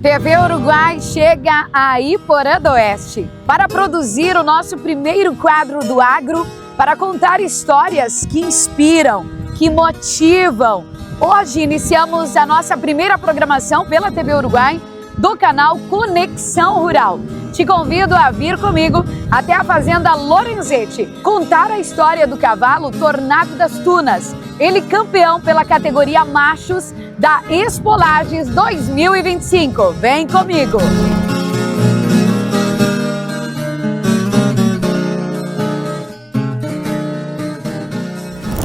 TV Uruguai chega a Iporã do Oeste para produzir o nosso primeiro quadro do agro, para contar histórias que inspiram, que motivam. Hoje iniciamos a nossa primeira programação pela TV Uruguai do canal Conexão Rural. Te convido a vir comigo até a Fazenda Lorenzetti, contar a história do cavalo Tornado das Tunas, ele campeão pela categoria machos da Expolages 2025. Vem comigo!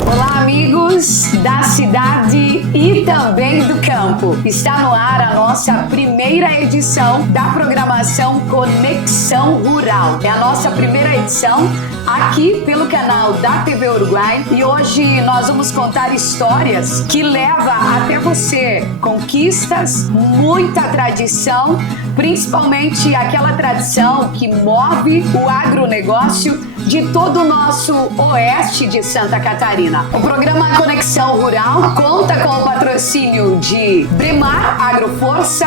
Olá, amigos da cidade e também do campo. Está no ar a nossa primeira edição da programação Conexão Rural. É a nossa primeira edição aqui pelo canal da TV Uruguai e hoje nós vamos contar histórias que levam até você conquistas, muita tradição, principalmente aquela tradição que move o agronegócio de todo o nosso oeste de Santa Catarina. O programa Conexão Rural conta com o patrocínio de Bremar Agroforça,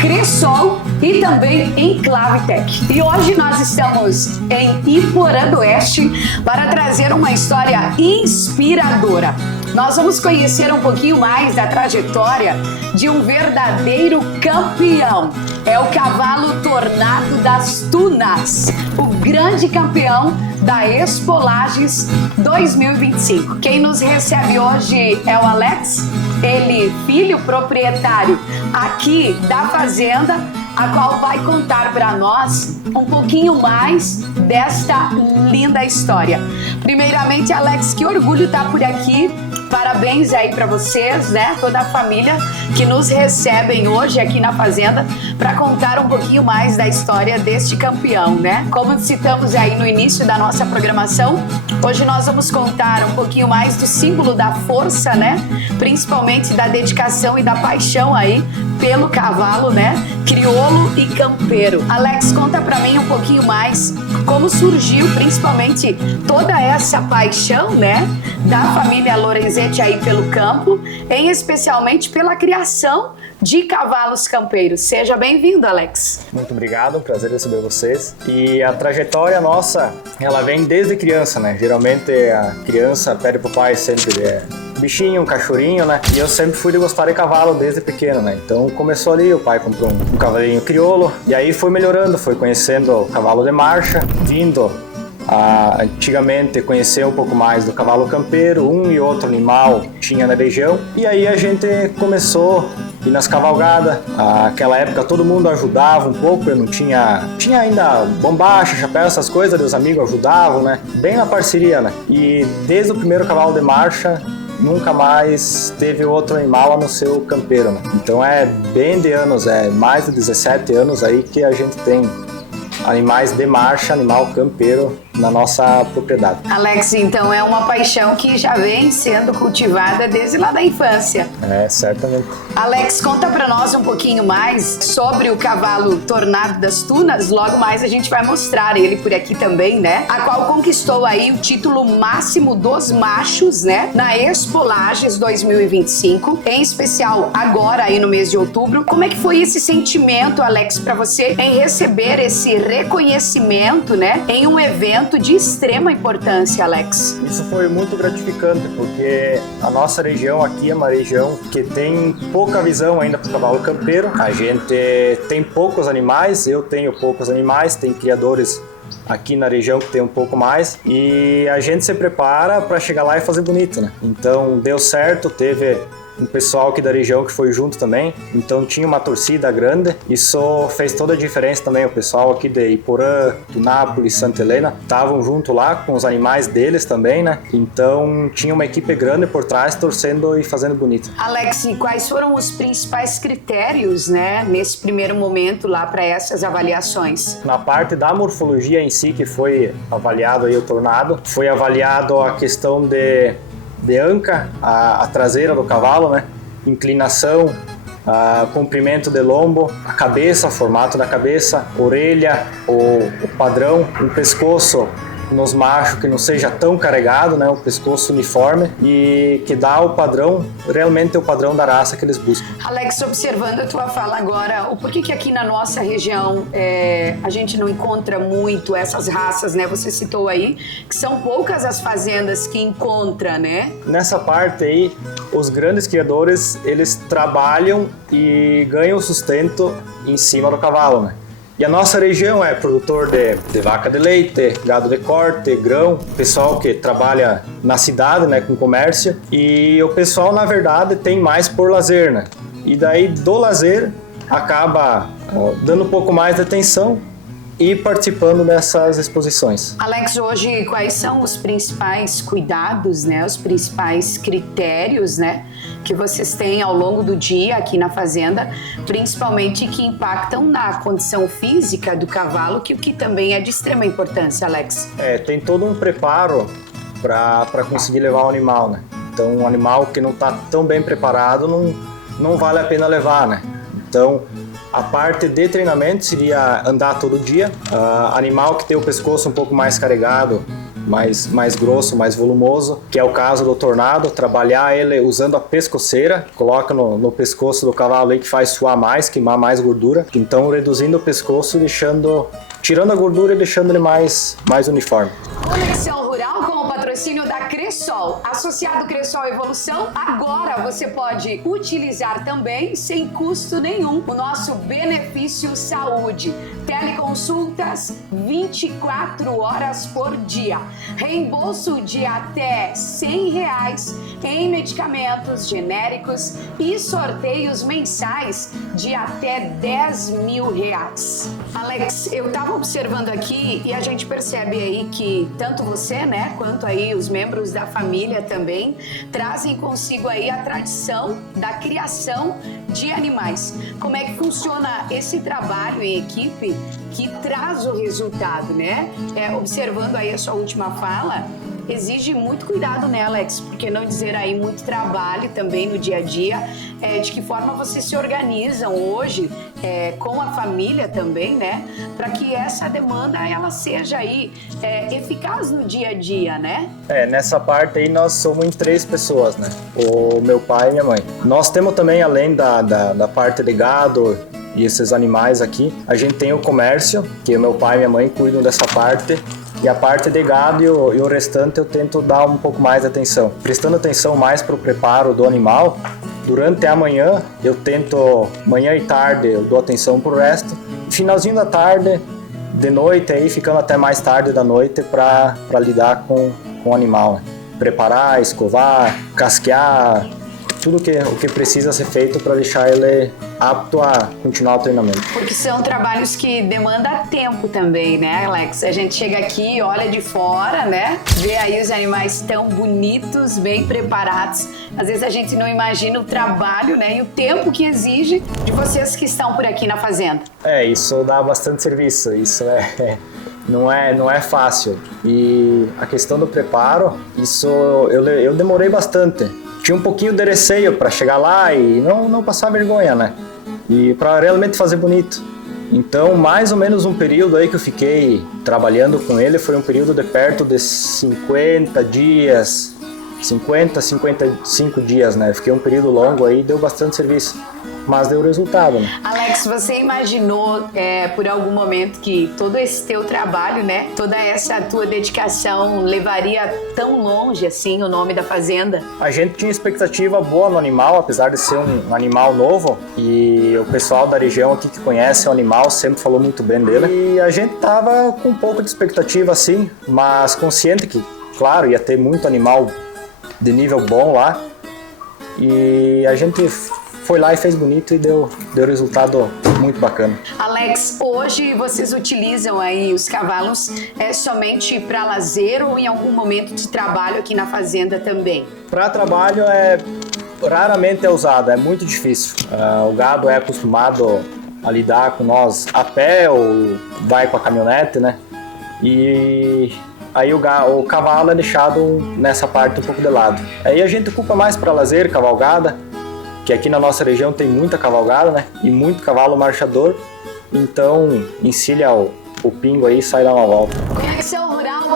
Cressol e também Enclave Tech. E hoje nós estamos em Iporã do Oeste para trazer uma história inspiradora. Nós vamos conhecer um pouquinho mais da trajetória de um verdadeiro campeão. É o cavalo Tornado das Tunas, o grande campeão da Expolages 2025. Quem nos recebe hoje é o Alex, ele filho proprietário aqui da fazenda, a qual vai contar para nós um pouquinho mais desta linda história. Primeiramente, Alex, que orgulho estar por aqui. Parabéns aí para vocês, né? Toda a família que nos recebem hoje aqui na fazenda para contar um pouquinho mais da história deste campeão, né? Como citamos aí no início da nossa programação, hoje nós vamos contar um pouquinho mais do símbolo da força, né? Principalmente da dedicação e da paixão aí pelo cavalo, né? Crioulo e campeiro. Alex, conta para mim um pouquinho mais como surgiu principalmente toda essa paixão, né? Da família Lorenzetti aí pelo campo, em especialmente pela criação de cavalos campeiros. Seja bem-vindo, Alex. Muito obrigado, prazer receber vocês. E a trajetória nossa, ela vem desde criança, né? Geralmente a criança pede pro pai sempre bichinho, um cachorrinho, né? E eu sempre fui de gostar de cavalo desde pequeno, né? Então começou ali, o pai comprou um cavalinho crioulo e aí foi melhorando, foi conhecendo o cavalo de marcha, vindo antigamente conhecer um pouco mais do cavalo campeiro, um e outro animal tinha na região, e aí a gente começou a ir nas cavalgadas. Naquela época todo mundo ajudava um pouco, eu não tinha ainda bombacha, chapéu, essas coisas, os amigos ajudavam, né? Bem na parceria, né? E desde o primeiro cavalo de marcha nunca mais teve outro animal a não ser o campeiro, né? Então é bem de anos, é mais de 17 anos aí que a gente tem animais de marcha, animal campeiro na nossa propriedade. Alex, então é uma paixão que já vem sendo cultivada desde lá da infância. É, certamente. Alex, conta para nós um pouquinho mais sobre o cavalo Tornado das Tunas. Logo mais a gente vai mostrar ele por aqui também, né? A qual conquistou aí o título máximo dos machos, né? Na Expolages 2025, em especial agora aí no mês de outubro. Como é que foi esse sentimento, Alex, para você em receber esse reconhecimento, né? Em um evento de extrema importância, Alex? Isso foi muito gratificante, porque a nossa região aqui é uma região que tem pouca visão ainda para o cavalo campeiro. A gente tem poucos animais, eu tenho poucos animais, tem criadores aqui na região que tem um pouco mais, e a gente se prepara para chegar lá e fazer bonito, né? Então deu certo, teve um pessoal aqui da região que foi junto também, então tinha uma torcida grande. Isso fez toda a diferença também. O pessoal aqui de Iporã, do Nápoles, Santa Helena estavam junto lá com os animais deles também, né? Então tinha uma equipe grande por trás torcendo e fazendo bonito. Alex, e quais foram os principais critérios, né, nesse primeiro momento lá para essas avaliações? Na parte da morfologia em si, que foi avaliado aí o Tornado, foi avaliado a questão de anca, a traseira do cavalo, né? Inclinação, comprimento de lombo, a cabeça, formato da cabeça, orelha, o padrão, o pescoço nos machos que não seja tão carregado, né, o pescoço uniforme e que dá o padrão, realmente o padrão da raça que eles buscam. Alex, observando a tua fala agora, o porquê que aqui na nossa região a gente não encontra muito essas raças, né? Você citou aí que são poucas as fazendas que encontra, né? Nessa parte aí, os grandes criadores, eles trabalham e ganham sustento em cima do cavalo, né? E a nossa região é produtor de vaca de leite, gado de corte, grão, pessoal que trabalha na cidade, né, com comércio, e o pessoal, na verdade, tem mais por lazer, né? E daí, do lazer, acaba dando um pouco mais de atenção e participando dessas exposições. Alex, hoje quais são os principais cuidados, né, os principais critérios, né, que vocês têm ao longo do dia aqui na fazenda, principalmente que impactam na condição física do cavalo, que também é de extrema importância, Alex? Tem todo um preparo para conseguir levar o animal, né? Então, um animal que não está tão bem preparado não vale a pena levar, né? Então, a parte de treinamento seria andar todo dia. Animal que tem o pescoço um pouco mais carregado, mais grosso, mais volumoso, que é o caso do tornado, trabalhar ele usando a pescoceira, coloca no pescoço do cavalo aí que faz suar mais, queimar mais gordura. Então, reduzindo o pescoço, tirando a gordura e deixando ele mais uniforme. Conexão Rural com o patrocínio da Cressol. Associado Cressol Evolução, agora você pode utilizar também, sem custo nenhum, o nosso benefício saúde. Teleconsultas 24 horas por dia. Reembolso de até R$100 em medicamentos genéricos e sorteios mensais de até R$10.000. Alex, eu estava observando aqui e a gente percebe aí que tanto você, né, quanto aí os membros da família também trazem consigo aí a tradição da criação de animais. Como é que funciona esse trabalho em equipe que traz o resultado, né? Observando aí a sua última fala, exige muito cuidado, né, Alex? Porque não dizer aí muito trabalho também no dia a dia. De que forma vocês se organizam hoje com a família também, né? Para que essa demanda ela seja aí eficaz no dia a dia, né? Nessa parte aí nós somos em 3 pessoas, né? O meu pai e minha mãe. Nós temos também, além da parte de gado e esses animais aqui, a gente tem o comércio, que o meu pai e minha mãe cuidam dessa parte. E a parte de gado e o restante eu tento dar um pouco mais de atenção. Prestando atenção mais para o preparo do animal, durante a manhã eu tento, manhã e tarde eu dou atenção para o resto. E finalzinho da tarde, de noite, aí ficando até mais tarde da noite para lidar com o animal. Né? Preparar, escovar, casquear, tudo o que precisa ser feito para deixar ele apto a continuar o treinamento. Porque são trabalhos que demandam tempo também, né, Alex? A gente chega aqui, olha de fora, né? Vê aí os animais tão bonitos, bem preparados. Às vezes a gente não imagina o trabalho, né, e o tempo que exige de vocês que estão por aqui na fazenda. Isso dá bastante serviço, isso não é fácil. E a questão do preparo, isso eu demorei bastante. Tinha um pouquinho de receio para chegar lá e não passar vergonha, né? E para realmente fazer bonito. Então, mais ou menos um período aí que eu fiquei trabalhando com ele foi um período de perto de 50 dias, 55 dias, né? Fiquei um período longo aí, deu bastante serviço. Mas deu resultado, né? Alex, você imaginou por algum momento que todo esse teu trabalho, né? Toda essa tua dedicação levaria tão longe assim o nome da fazenda? A gente tinha expectativa boa no animal, apesar de ser um animal novo. E o pessoal da região aqui que conhece o animal sempre falou muito bem dele. E a gente tava com um pouco de expectativa assim, mas consciente que, claro, ia ter muito animal de nível bom lá. E a gente foi lá e fez bonito e deu resultado muito bacana. Alex, hoje vocês utilizam aí os cavalos somente para lazer ou em algum momento de trabalho aqui na fazenda também? Para trabalho raramente é usado, é muito difícil. O gado é acostumado a lidar com nós a pé ou vai com a caminhonete, né? E aí o cavalo é deixado nessa parte um pouco de lado. Aí a gente ocupa mais para lazer, cavalgada, que aqui na nossa região tem muita cavalgada, né? E muito cavalo marchador. Então, encilha o pingo aí e sai dar uma volta. Conexão Rural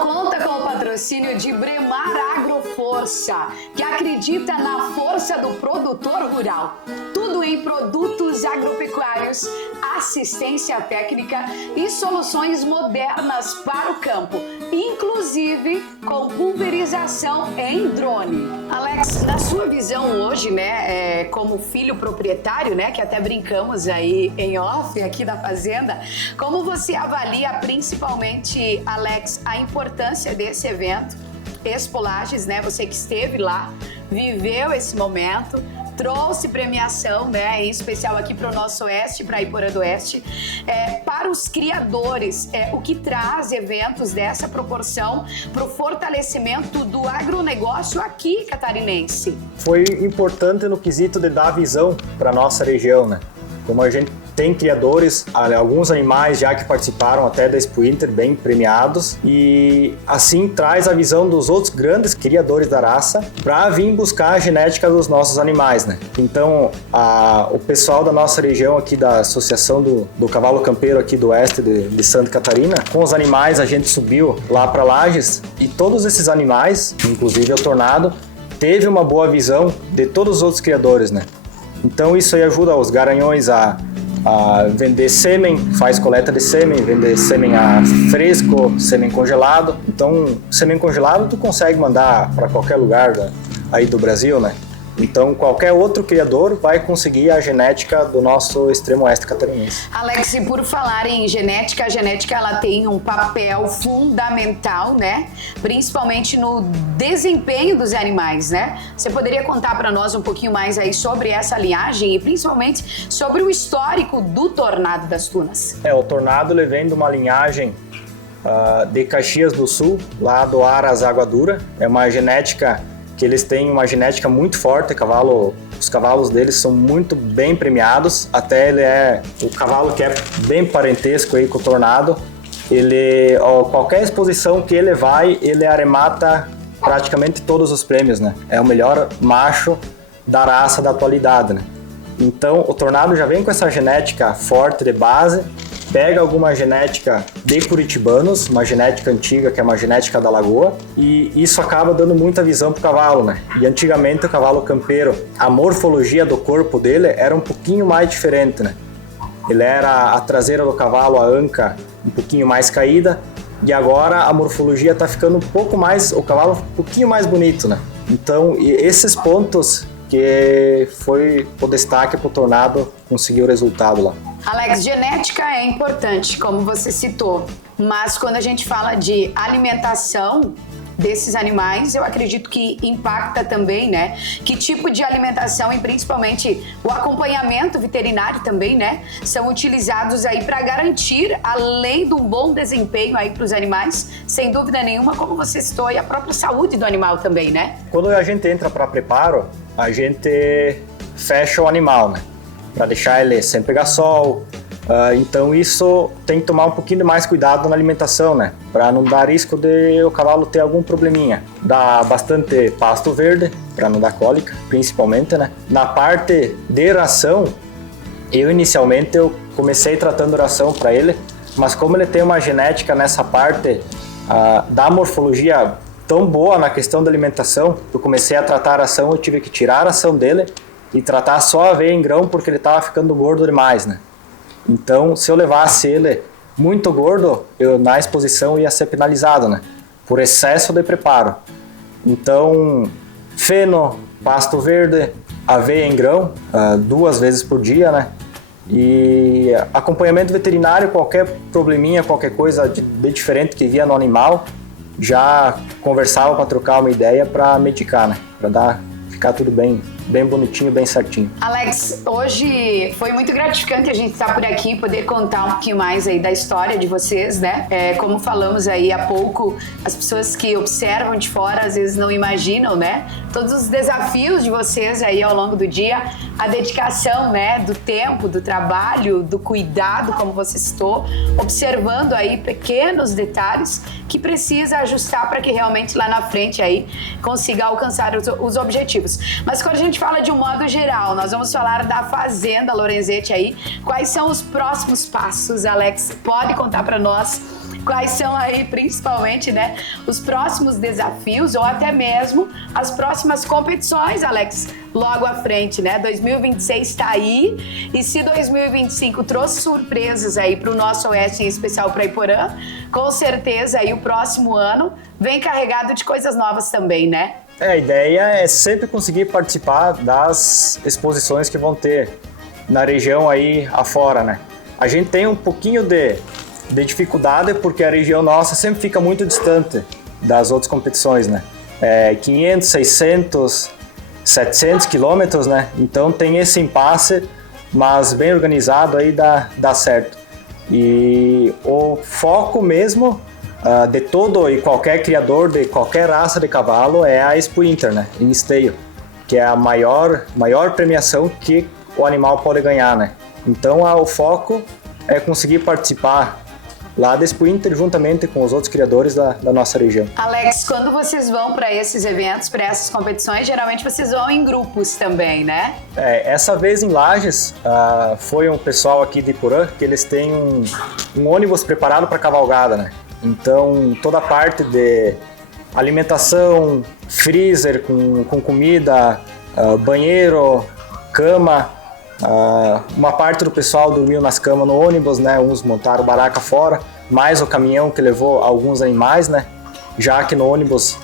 patrocínio de Bremar Agroforça, que acredita na força do produtor rural. Tudo em produtos agropecuários, assistência técnica e soluções modernas para o campo, inclusive com pulverização em drone. Alex, na sua visão hoje, né, como filho proprietário, né, que até brincamos aí em off aqui da fazenda, como você avalia principalmente, Alex, a importância desse evento, Expo Lages, né, você que esteve lá, viveu esse momento, trouxe premiação, né, em especial aqui para o nosso oeste, para Iporã do Oeste, para os criadores, o que traz eventos dessa proporção para o fortalecimento do agronegócio aqui catarinense? Foi importante no quesito de dar visão para a nossa região, né? Como a gente tem criadores, alguns animais já que participaram até da Expo Inter, bem premiados, e assim traz a visão dos outros grandes criadores da raça para vir buscar a genética dos nossos animais, né? Então, o pessoal da nossa região aqui da Associação do Cavalo Campeiro aqui do oeste de Santa Catarina, com os animais a gente subiu lá para Lages e todos esses animais, inclusive o Tornado, teve uma boa visão de todos os outros criadores, né? Então isso aí ajuda os garanhões a vender sêmen, faz coleta de sêmen, vender sêmen a fresco, sêmen congelado. Então, sêmen congelado tu consegue mandar para qualquer lugar aí do Brasil, né? Então, qualquer outro criador vai conseguir a genética do nosso extremo oeste catarinense. Alex, e por falar em genética, a genética ela tem um papel fundamental, né? Principalmente no desempenho dos animais, né? Você poderia contar para nós um pouquinho mais aí sobre essa linhagem e principalmente sobre o histórico do Tornado das Tunas? O Tornado ele vem de uma linhagem de Caxias do Sul, lá do Aras Água Dura. É uma genética que eles têm uma genética muito forte, os cavalos deles são muito bem premiados, até ele é o cavalo que é bem parentesco aí com o Tornado. Ele, qualquer exposição que ele vai, ele arremata praticamente todos os prêmios, né? É o melhor macho da raça da atualidade, né? Então o Tornado já vem com essa genética forte de base, pega alguma genética de curitibanos, uma genética antiga que é uma genética da Lagoa, e isso acaba dando muita visão pro cavalo, né? E antigamente o cavalo campeiro, a morfologia do corpo dele era um pouquinho mais diferente, né? Ele era a traseira do cavalo, a anca um pouquinho mais caída, e agora a morfologia tá ficando um pouco mais, o cavalo um pouquinho mais bonito, né? Então, esses pontos que foi o destaque pro Tornado conseguir o resultado lá. Alex, genética é importante, como você citou, mas quando a gente fala de alimentação desses animais, eu acredito que impacta também, né? Que tipo de alimentação e principalmente o acompanhamento veterinário também, né? São utilizados aí para garantir, além de um bom desempenho aí para os animais, sem dúvida nenhuma, como você citou, e a própria saúde do animal também, né? Quando a gente entra para preparo, a gente fecha o animal, né? Para deixar ele sem pegar sol. Então isso tem que tomar um pouquinho mais cuidado na alimentação, né? Para não dar risco de o cavalo ter algum probleminha. Dá bastante pasto verde, para não dar cólica, principalmente, né? Na parte de ração, inicialmente eu comecei tratando ração para ele, mas como ele tem uma genética nessa parte da morfologia tão boa na questão da alimentação, eu comecei a tratar a ração, eu tive que tirar a ração dele e tratar só a aveia em grão porque ele estava ficando gordo demais, né? Então, se eu levasse ele muito gordo, na exposição ia ser penalizado, né? Por excesso de preparo. Então, feno, pasto verde, aveia em grão, 2 vezes por dia, né? E acompanhamento veterinário, qualquer probleminha, qualquer coisa de diferente que via no animal, já conversava para trocar uma ideia para medicar, né? Para ficar tudo bem bonitinho, bem certinho. Alex, hoje foi muito gratificante a gente estar por aqui, poder contar um pouquinho mais aí da história de vocês, né? Como falamos aí há pouco, as pessoas que observam de fora às vezes não imaginam, né? Todos os desafios de vocês aí ao longo do dia, a dedicação, né? Do tempo, do trabalho, do cuidado, como você citou, observando aí pequenos detalhes que precisa ajustar para que realmente lá na frente aí consiga alcançar os objetivos. Mas quando a gente fala de um modo geral, nós vamos falar da Fazenda Lorenzetti aí. Quais são os próximos passos, Alex? Pode contar para nós quais são aí, principalmente, né, os próximos desafios ou até mesmo as próximas competições, Alex, logo à frente, né? 2026 está aí, e se 2025 trouxe surpresas aí para o nosso Oeste, em especial para Iporã, com certeza aí o próximo ano vem carregado de coisas novas também, né? A ideia é sempre conseguir participar das exposições que vão ter na região aí afora, né? A gente tem um pouquinho de dificuldade porque a região nossa sempre fica muito distante das outras competições, né? 500, 600, 700 quilômetros, né? Então tem esse impasse, mas bem organizado aí dá certo. E o foco mesmo de todo e qualquer criador de qualquer raça de cavalo é a Expo Inter, né? Em Esteio, que é a maior premiação que o animal pode ganhar, né? Então o foco é conseguir participar lá da Expo Inter juntamente com os outros criadores da nossa região. Alex, quando vocês vão para esses eventos, para essas competições, geralmente vocês vão em grupos também, né? Essa vez em Lages foi um pessoal aqui de Iporã que eles têm um ônibus preparado para cavalgada, né? Então toda a parte de alimentação, freezer com comida, banheiro, cama, uma parte do pessoal dormiu nas camas no ônibus, né? Uns montaram barraca fora, mais o caminhão que levou alguns animais, né? Já que no ônibus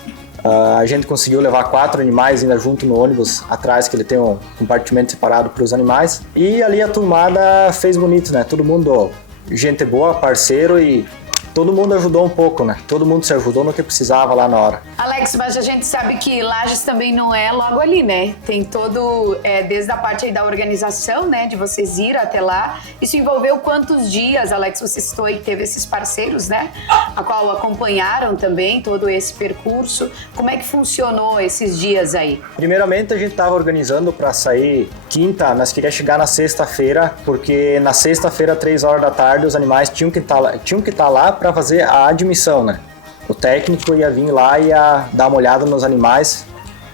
a gente conseguiu levar 4 animais ainda junto no ônibus atrás, que ele tem um compartimento separado para os animais. E ali a turmada fez bonito, né? Todo mundo, gente boa, parceiro, e todo mundo ajudou um pouco, né? Todo mundo se ajudou no que precisava lá na hora. Alex, mas a gente sabe que Lages também não é logo ali, né? Tem todo, desde a parte aí da organização, né? De vocês ir até lá. Isso envolveu quantos dias, Alex? Você citou aí que teve esses parceiros, né? A qual acompanharam também todo esse percurso. Como é que funcionou esses dias aí? Primeiramente, a gente estava organizando para sair quinta, nós queríamos chegar na sexta-feira, porque na sexta-feira, 3 horas da tarde, os animais tinham que estar lá para fazer a admissão, né? O técnico ia vir lá e ia dar uma olhada nos animais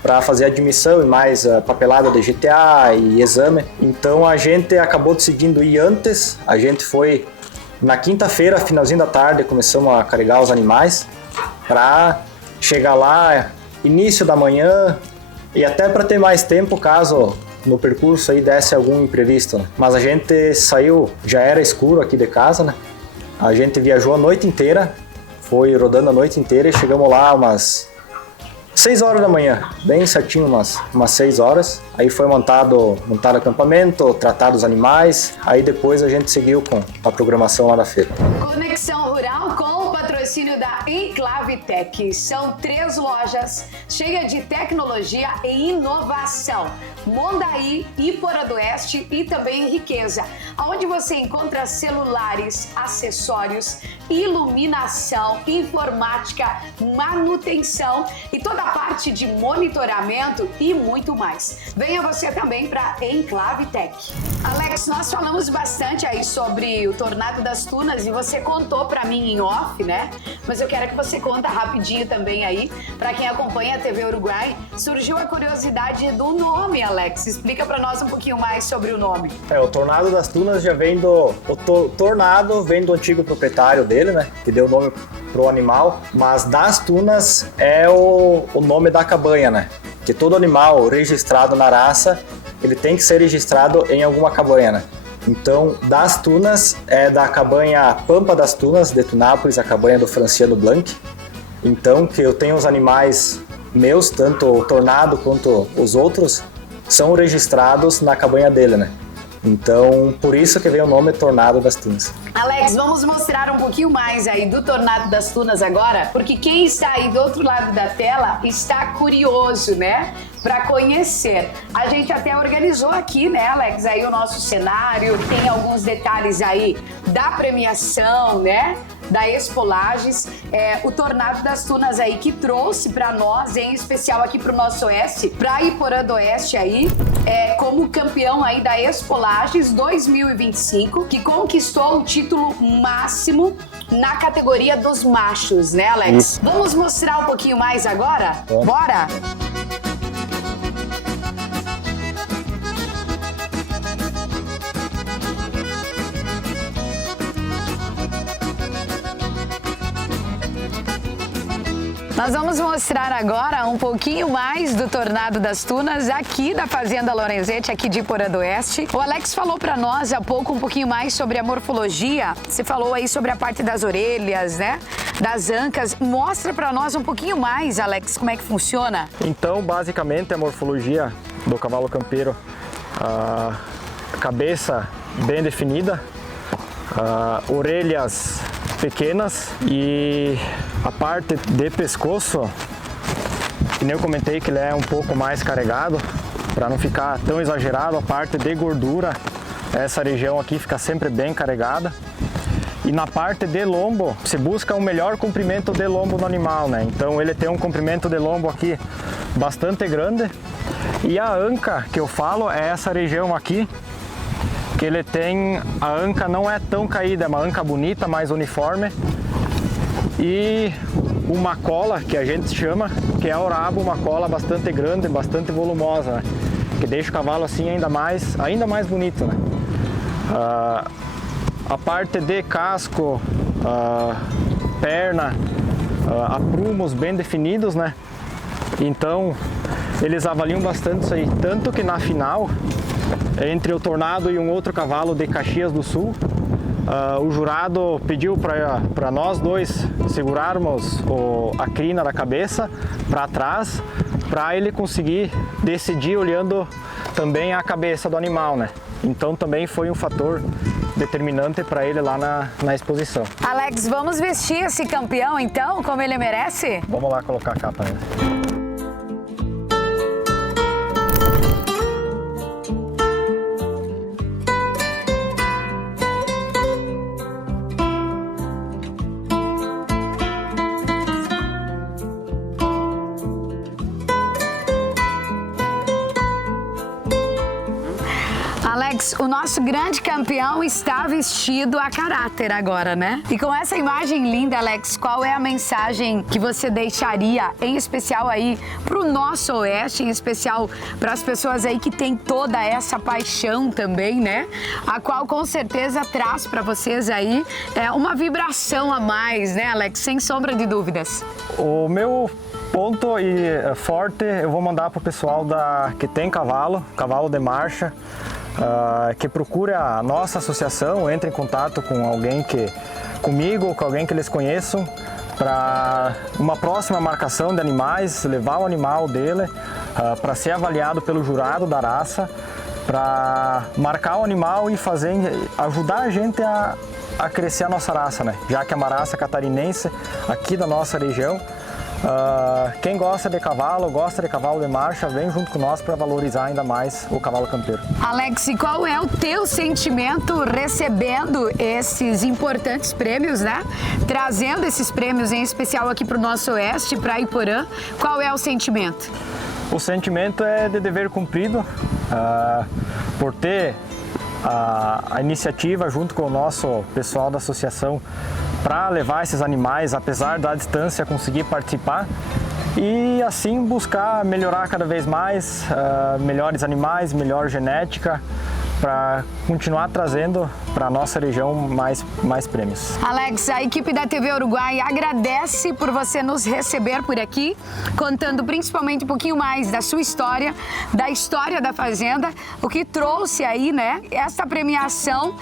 para fazer a admissão e mais papelada de GTA e exame. Então a gente acabou decidindo ir antes. A gente foi na quinta-feira, finalzinho da tarde, começamos a carregar os animais para chegar lá início da manhã e até para ter mais tempo caso no percurso aí desse algum imprevisto, né? Mas a gente saiu, já era escuro aqui de casa, né? A gente viajou a noite inteira, foi rodando a noite inteira e chegamos lá umas 6 horas da manhã, bem certinho, umas 6 horas. Aí foi montado acampamento, tratado os animais, aí depois a gente seguiu com a programação lá da feira. Conexão Rural com o patrocínio da Enclave Tech. São 3 lojas cheias de tecnologia e inovação. Mondaí, Iporã do Oeste e também Riqueza, onde você encontra celulares, acessórios, iluminação, informática, manutenção e toda a parte de monitoramento e muito mais. Venha você também para Enclave Tech. Alex, nós falamos bastante aí sobre o Tornado das Tunas e você contou para mim em off, né? Mas eu quero que você conta rapidinho também aí, para quem acompanha a TV Uruguai, surgiu a curiosidade do nome, Alex. Explica para nós um pouquinho mais sobre o nome. O Tornado das Tunas já vem Tornado vem do antigo proprietário dele, né? Que deu o nome pro animal, mas das Tunas é o nome da cabanha, né? Que todo animal registrado na raça, ele tem que ser registrado em alguma cabanha, né? Então, das Tunas é da cabanha Pampa das Tunas, de Tunápolis, a cabanha do Franciano Blanc. Então, que eu tenho os animais meus, tanto o Tornado quanto os outros, são registrados na cabanha dele, né? Então, por isso que veio o nome Tornado das Tunas. Alex, vamos mostrar um pouquinho mais aí do Tornado das Tunas agora, porque quem está aí do outro lado da tela está curioso, né? Para conhecer. A gente até organizou aqui, né, Alex, aí o nosso cenário, tem alguns detalhes aí da premiação, né? Da Expo Lages, o Tornado das Tunas aí que trouxe para nós, em especial aqui para o nosso Oeste, para Iporã do Oeste aí, como campeão aí da Expo Lages 2025, que conquistou o título máximo na categoria dos machos, né, Alex? Isso. Vamos mostrar um pouquinho mais agora? Bora? Nós vamos mostrar agora um pouquinho mais do Tornado das Tunas aqui da Fazenda Lorenzetti, aqui de Iporã do Oeste. O Alex falou para nós há pouco um pouquinho mais sobre a morfologia. Você falou aí sobre a parte das orelhas, né? Das ancas. Mostra para nós um pouquinho mais, Alex, como é que funciona. Então, basicamente, a morfologia do cavalo campeiro, a cabeça bem definida, orelhas pequenas e a parte de pescoço, que nem eu comentei que ele é um pouco mais carregado, para não ficar tão exagerado. A parte de gordura, essa região aqui fica sempre bem carregada. E na parte de lombo, se busca um melhor comprimento de lombo no animal, né? Então ele tem um comprimento de lombo aqui bastante grande. E a anca que eu falo é essa região aqui, que ele tem, a anca não é tão caída, é uma anca bonita, mais uniforme. E uma cola, que a gente chama, que é o rabo, uma cola bastante grande, bastante volumosa, né? Que deixa o cavalo assim ainda mais bonito, né? A parte de casco, perna, aprumos bem definidos, né? Então eles avaliam bastante isso aí, tanto que na final, entre o Tornado e um outro cavalo de Caxias do Sul, o jurado pediu para nós dois segurarmos a crina da cabeça para trás, para ele conseguir decidir olhando também a cabeça do animal, né? Então também foi um fator determinante para ele lá na exposição. Alex, vamos vestir esse campeão então, como ele merece? Vamos lá colocar a capa nele. Alex, o nosso grande campeão está vestido a caráter agora, né? E com essa imagem linda, Alex, qual é a mensagem que você deixaria, em especial aí pro nosso oeste, em especial para as pessoas aí que tem toda essa paixão também, né? A qual com certeza traz para vocês aí uma vibração a mais, né, Alex? Sem sombra de dúvidas. O meu ponto forte eu vou mandar pro pessoal que tem cavalo de marcha, que procura a nossa associação, entre em contato com alguém comigo ou com alguém que eles conheçam, para uma próxima marcação de animais, levar o animal dele para ser avaliado pelo jurado da raça, para marcar o animal e ajudar a gente a crescer a nossa raça, né? Já que é uma raça catarinense aqui da nossa região. Quem gosta de cavalo de marcha, vem junto com nós para valorizar ainda mais o cavalo campeiro. Alex, e qual é o teu sentimento recebendo esses importantes prêmios, né? Trazendo esses prêmios em especial aqui para o nosso oeste, para Iporã, qual é o sentimento? O sentimento é de dever cumprido, por ter a iniciativa junto com o nosso pessoal da associação para levar esses animais, apesar da distância, conseguir participar e assim buscar melhorar cada vez mais, melhores animais, melhor genética, para continuar trazendo para a nossa região mais prêmios. Alex, a equipe da TV Uruguai agradece por você nos receber por aqui, contando principalmente um pouquinho mais da sua história, da história da Fazenda, o que trouxe aí, né, essa premiação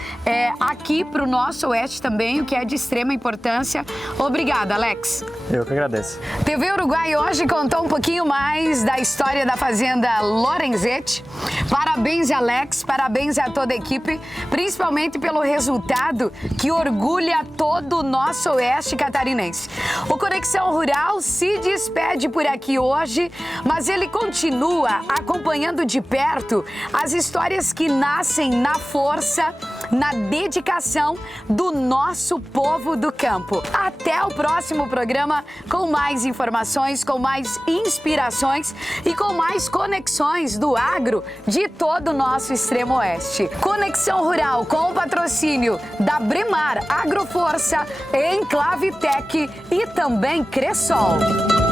aqui para o nosso oeste também, o que é de extrema importância. Obrigada, Alex. Eu que agradeço. TV Uruguai hoje contou um pouquinho mais da história da Fazenda Lorenzetti. Parabéns, Alex, parabéns a toda a equipe, principalmente pelo resultado que orgulha todo o nosso oeste catarinense. O Conexão Rural se despede por aqui hoje, mas ele continua acompanhando de perto as histórias que nascem na força, na dedicação do nosso povo do campo. Até o próximo programa com mais informações, com mais inspirações e com mais conexões do agro de todo o nosso extremo oeste. Conexão Rural com o patrocínio da Bremar Agroforça, Enclave Tech e também Cressol.